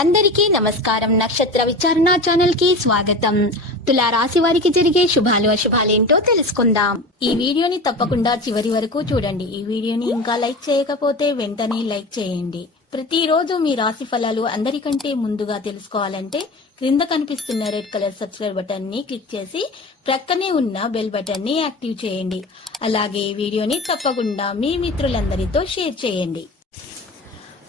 అందరికీ నమస్కారం. నక్షత్ర విచారణ ఛానల్ కి స్వాగతం. తులా రాశి వారికి జరిగే శుభాలు అశుభాలేంటో తెలుసుకుందాం. ఈ వీడియోని తప్పకుండా చివరి వరకు చూడండి. ఈ వీడియోని ఇంకా లైక్ చేయకపోతే వెంటనే లైక్ చేయండి. ప్రతిరోజు మీ రాశి ఫలాలు అందరికంటే ముందుగా తెలుసుకోవాలంటే క్రింద కనిపిస్తున్న రెడ్ కలర్ సబ్స్క్రైబ్ బటన్ ని క్లిక్ చేసి ప్రక్కనే ఉన్న బెల్ బటన్ ని యాక్టివ్ చేయండి. అలాగే ఈ వీడియోని తప్పకుండా మీ మిత్రులందరితో షేర్ చేయండి.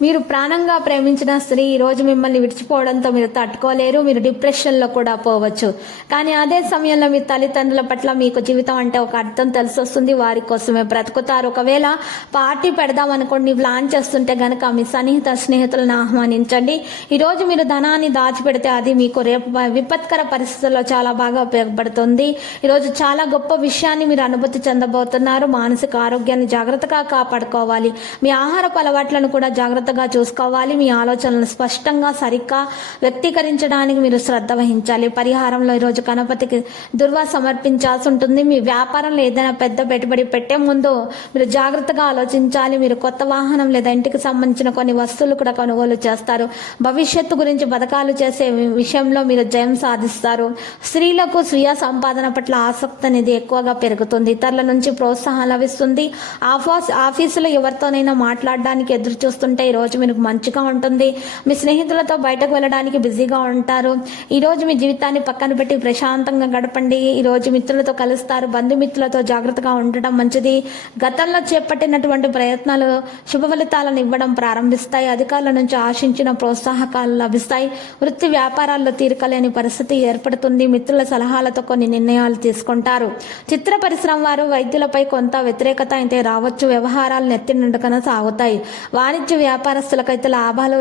మీరు ప్రాణంగా ప్రేమించిన స్త్రీ ఈ రోజు మిమ్మల్ని విడిచిపోవడంతో మీరు తట్టుకోలేరు. మీరు డిప్రెషన్లో కూడా పోవచ్చు. కానీ అదే సమయంలో మీ తల్లిదండ్రుల పట్ల మీకు జీవితం అంటే ఒక అర్థం తెలిసి వస్తుంది. వారి కోసమే బ్రతుకుతారు. ఒకవేళ పార్టీ పెడదాం అనుకోండి ప్లాన్ చేస్తుంటే గనక మీ స్నేహితులను ఆహ్వానించండి. ఈరోజు మీరు ధనాన్ని దాచిపెడితే అది మీకు రేపు విపత్కర పరిస్థితుల్లో చాలా బాగా ఉపయోగపడుతుంది. ఈరోజు చాలా గొప్ప విషయాన్ని మీరు అనుభూతి చెందబోతున్నారు. మానసిక ఆరోగ్యాన్ని జాగ్రత్తగా కాపాడుకోవాలి. మీ ఆహారపు అలవాట్లను కూడా జాగ్రత్తగా చూసుకోవాలి. మీ ఆలోచనలను స్పష్టంగా సరిగ్గా వ్యక్తీకరించడానికి మీరు శ్రద్ధ వహించాలి. పరిహారంలో ఈరోజు గణపతికి దుర్వా సమర్పించాల్సి ఉంటుంది. మీ వ్యాపారంలో ఏదైనా పెద్ద పెట్టుబడి పెట్టే ముందు మీరు జాగ్రత్తగా ఆలోచించాలి. మీరు కొత్త వాహనం లేదా ఇంటికి సంబంధించిన కొన్ని వస్తువులు కూడా కొనుగోలు చేస్తారు. భవిష్యత్తు గురించి పథకాలు చేసే విషయంలో మీరు జయం సాధిస్తారు. స్త్రీలకు స్వీయ సంపాదన పట్ల ఆసక్తి అనేది ఎక్కువగా పెరుగుతుంది. ఇతరుల నుంచి ప్రోత్సాహం లభిస్తుంది. ఆఫీసులో ఎవరితోనైనా మాట్లాడడానికి ఎదురు చూస్తుంటే ఈరోజు మీకు మంచిగా ఉంటుంది. మీ స్నేహితులతో బయటకు వెళ్ళడానికి బిజీగా ఉంటారు. ఈరోజు మీ జీవితాన్ని పక్కన పెట్టి ప్రశాంతంగా గడపండి. ఈరోజు మిత్రులతో కలుస్తారు. బంధుమిత్రులతో జాగ్రత్తగా ఉండటం మంచిది. గతంలో చేపట్టినటువంటి ప్రయత్నాలు శుభ ఫలితాలను ఇవ్వడం ప్రారంభిస్తాయి. అధికారుల నుంచి ఆశించిన ప్రోత్సాహకాలు లభిస్తాయి. వృత్తి వ్యాపారాల్లో తీరికలేని పరిస్థితి ఏర్పడుతుంది. మిత్రుల సలహాలతో కొన్ని నిర్ణయాలు తీసుకుంటారు. చిత్ర పరిశ్రమ వారు వైద్యులపై కొంత వ్యతిరేకత అయితే రావచ్చు. వ్యవహారాలు నెత్తినండుకన సాగుతాయి. వాణిజ్య వ్యాపారస్తులకైతే లాభాలు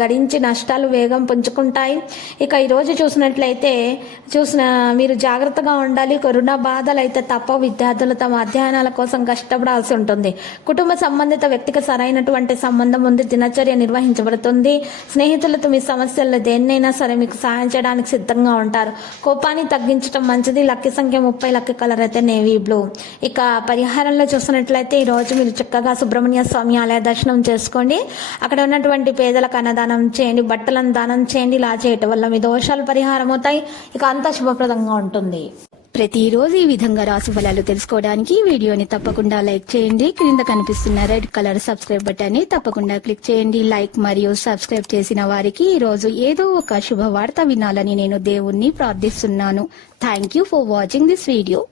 గడించి నష్టాలు వేగం పుంజుకుంటాయి. ఇక ఈరోజు చూసినట్లయితే మీరు జాగ్రత్తగా ఉండాలి. రుణ బాధలు అయితే తప్ప విద్యార్థులు తమ అధ్యయనాల కోసం కష్టపడాల్సి ఉంటుంది. కుటుంబ సంబంధిత వ్యక్తికి సరైనటువంటి సంబంధం ఉంది. దినచర్య నిర్వహించబడుతుంది. స్నేహితులతో మీ సమస్యల్లో దేన్నైనా సరే మీకు సహాయం చేయడానికి సిద్ధంగా ఉంటారు. కోపాన్ని తగ్గించడం మంచిది. లక్కీ సంఖ్య 30, లక్కీ కలర్ అయితే నేవీ బ్లూ. ఇక పరిహారంలో చూసినట్లయితే ఈరోజు మీరు చక్కగా సుబ్రహ్మణ్య స్వామి ఆలయ దర్శనం చేసుకోండి. అక్కడ ఉన్నటువంటి పేదలకు అన్నదానం చేయండి. బట్టలను దానం చేయండి. ఇలా చేయటం వల్ల మీ దోషాలు పరిహారం అవుతాయి. ఇక అంతా శుభప్రదంగా ఉంటుంది. ప్రతిరోజు ఈ విధంగా రాశి ఫలాలు తెలుసుకోవడానికి వీడియోని తప్పకుండా లైక్ చేయండి. క్రింద కనిపిస్తున్న రెడ్ కలర్ సబ్స్క్రైబ్ బటన్ ని తప్పకుండా క్లిక్ చేయండి. లైక్ మరియు సబ్స్క్రైబ్ చేసిన వారికి ఈ రోజు ఏదో ఒక శుభవార్త వినాలని నేను దేవుణ్ణి ప్రార్థిస్తున్నాను. Thank you for watching this video.